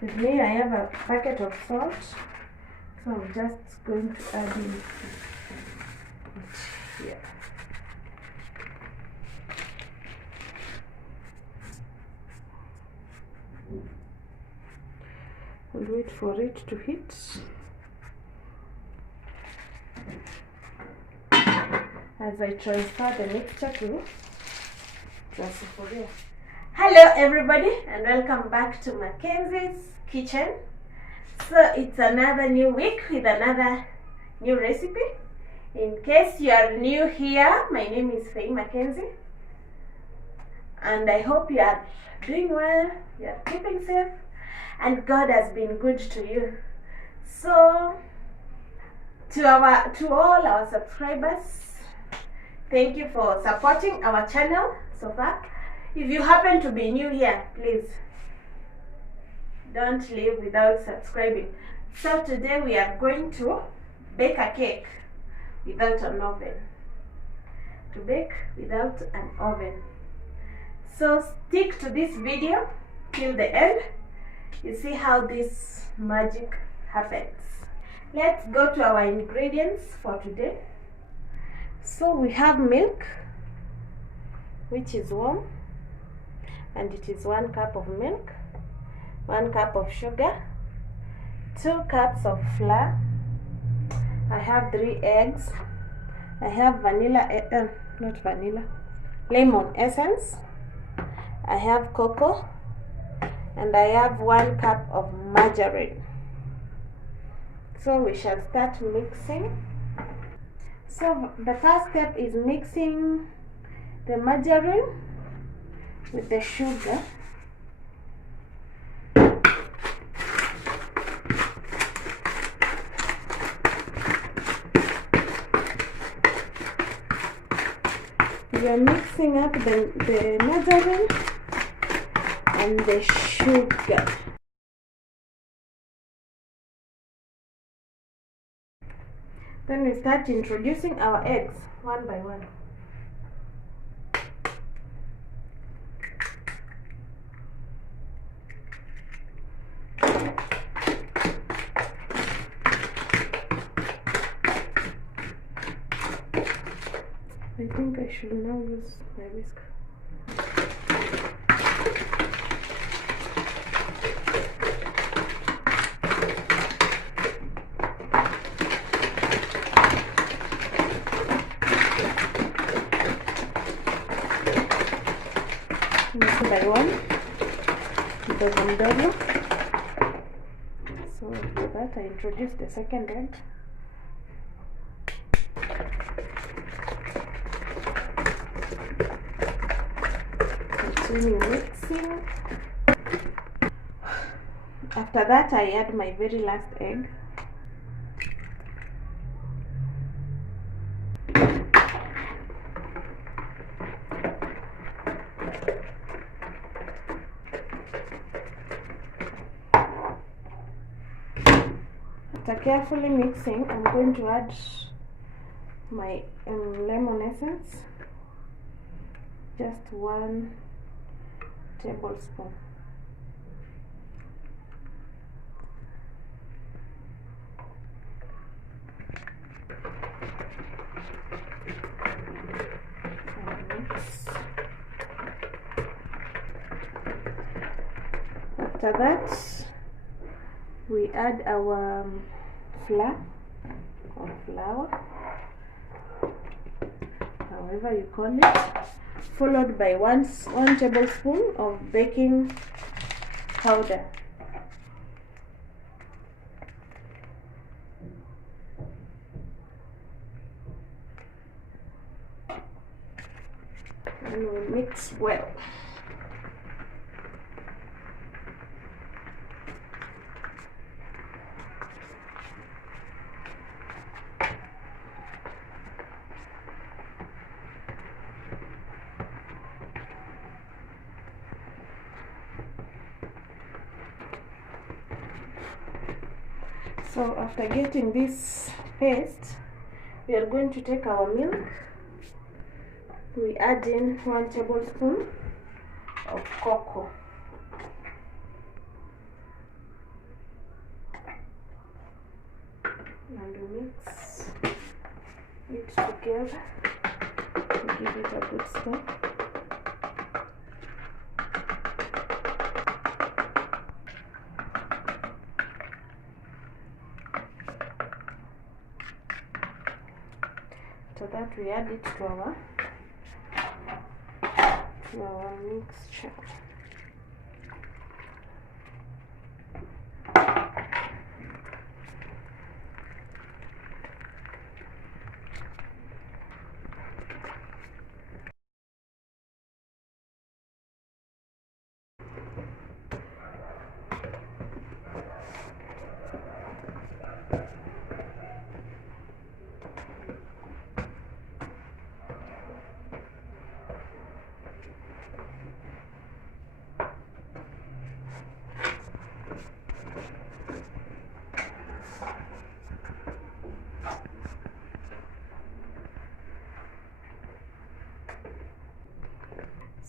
With me I have a packet of salt, so I'm just going to add in it here. And wait for it to heat. As I transfer the mixture to Sufuria. Hello everybody and welcome back to Mackenzie's Kitchen. So it's another new week with another new recipe. In case you are new here, my name is Faye Mackenzie and I hope you are doing well, you are keeping safe, and God has been good to you. So to all our subscribers, thank you for supporting our channel so far. If you happen to be new here, please don't leave without subscribing. So today we are going to bake a cake without an oven. To bake without an oven. So stick to this video till the end. You see how this magic happens. Let's go to our ingredients for today. So we have milk, which is warm, and it is 1 cup of milk, 1 cup of sugar, 2 cups of flour. I have 3 eggs. I have lemon essence. I have cocoa, and I have 1 cup of margarine. So we shall start mixing. So the first step is mixing the margarine with the sugar. We are mixing up the margarine and the sugar. Then we start introducing our eggs one by one. I think I should now use my whisk. One by one, because I'm double. So after that I introduce the second egg. Continue mixing. After that I add my very last egg. After carefully mixing, I'm going to add my lemon essence, just 1 tablespoon. After that, we add our flour, or flour, however you call it, followed by 1 tablespoon of baking powder. And we mix well. So after getting this paste, we are going to take our milk. We add in 1 tablespoon of cocoa. and mix it together to give it a good smell. So that we add it to our mixture.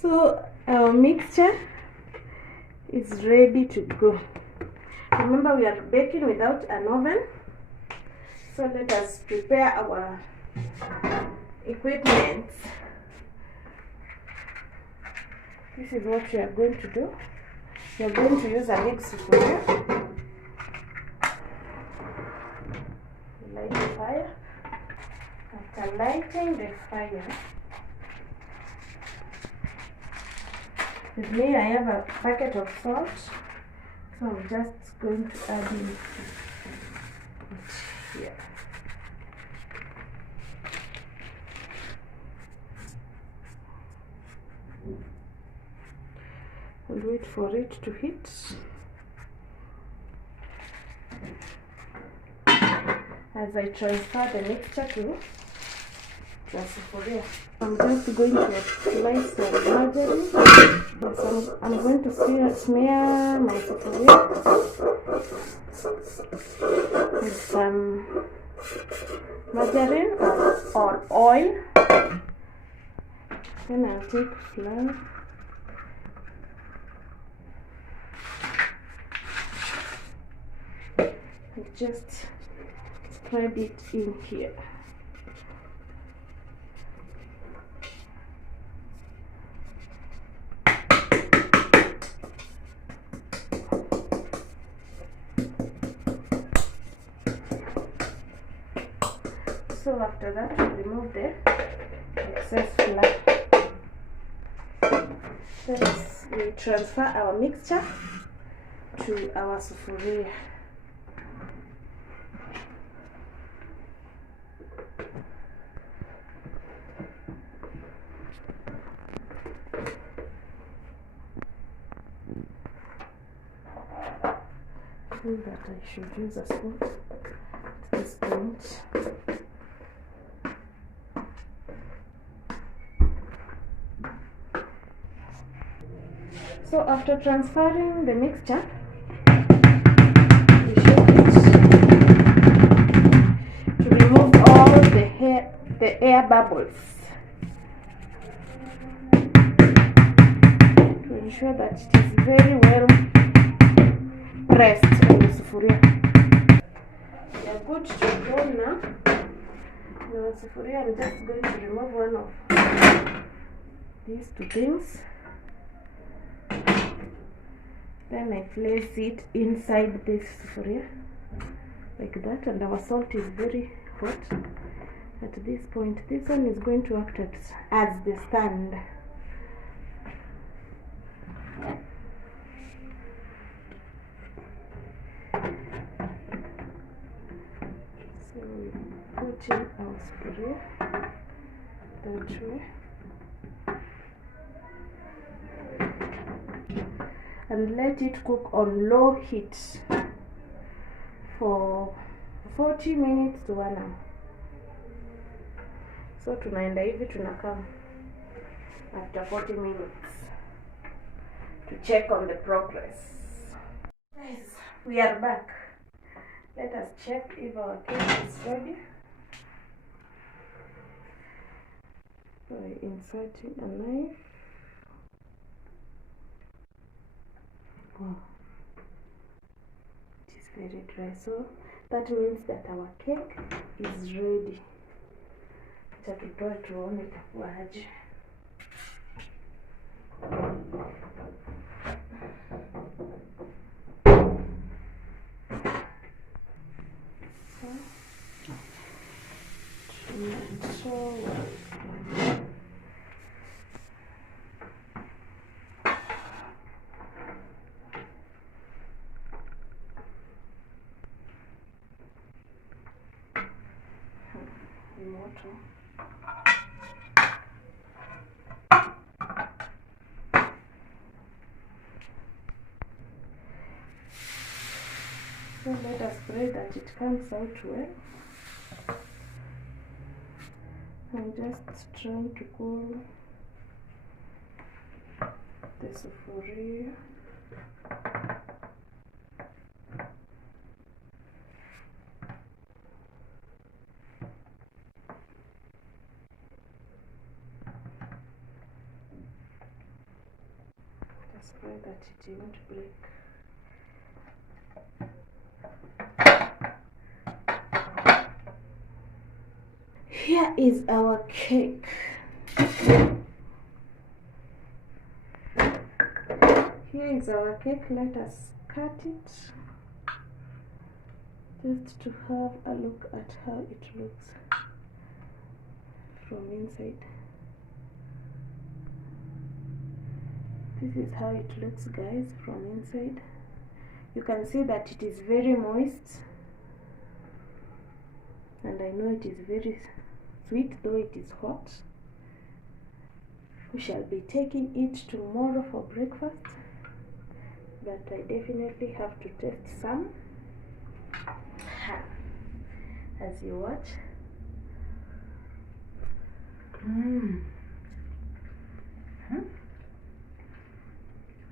So our mixture is ready to go. Remember, we are baking without an oven, so let us prepare our equipment. This is what we are going to do. We are going to use a big sufuria. Light the fire. After lighting the fire, with me I have a bucket of salt, so I'm just going to add it here. We'll wait for it to heat. As I transfer the mixture to the sufuria, I'm just going to apply some margarine. Yes, I'm going to smear my sufuria with some margarine or oil. Then I'll take flour. Just spread it in here. So after that, we remove the excess flour. Then we transfer our mixture to our sufuria. I think that I should use a spoon at this point. So after transferring the mixture, we shake it to remove all the air bubbles, to ensure that it is very well pressed on the sufuria. We are good to go now. In the sufuria, I'm just going to remove one of these two things. Then I place it inside this sufuria like that, and our salt is very hot at this point. This one is going to act as the stand. So we put in our sufuria that way. And let it cook on low heat for 40 minutes to 1 hour. So tunaenda hivi tunakaa after 40 minutes to check on the progress. Guys, we are back. Let us check if our cake is ready by inserting a knife. Wow, it is very dry, so That means that our cake is ready. Acha tutoe tuone itakuwa aje. Moto. So let us pray that it comes out well. I'm just trying to cool the sufuria. Just pray that it won't break. Here is our cake. Here is our cake. Let us cut it just to have a look at how it looks from inside. This is how it looks, guys, from inside. You can see that it is very moist, and I know it is very sweet, though it is hot. We shall be taking it tomorrow for breakfast, but I definitely have to taste some as you watch.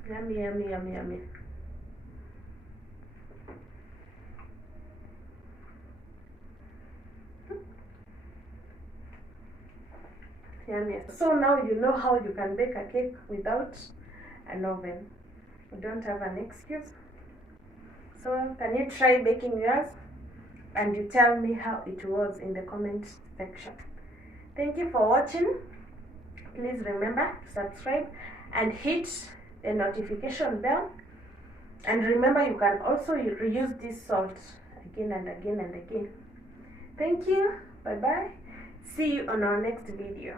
Yummy, yummy, yummy, yummy. Yummy. So now you know how you can bake a cake without an oven. You don't have an excuse. So can you try baking yours? And you tell me how it was in the comment section. Thank you for watching. Please remember to subscribe and hit the notification bell. And remember, you can also reuse this salt again and again and again. Thank you. Bye bye. See you on our next video.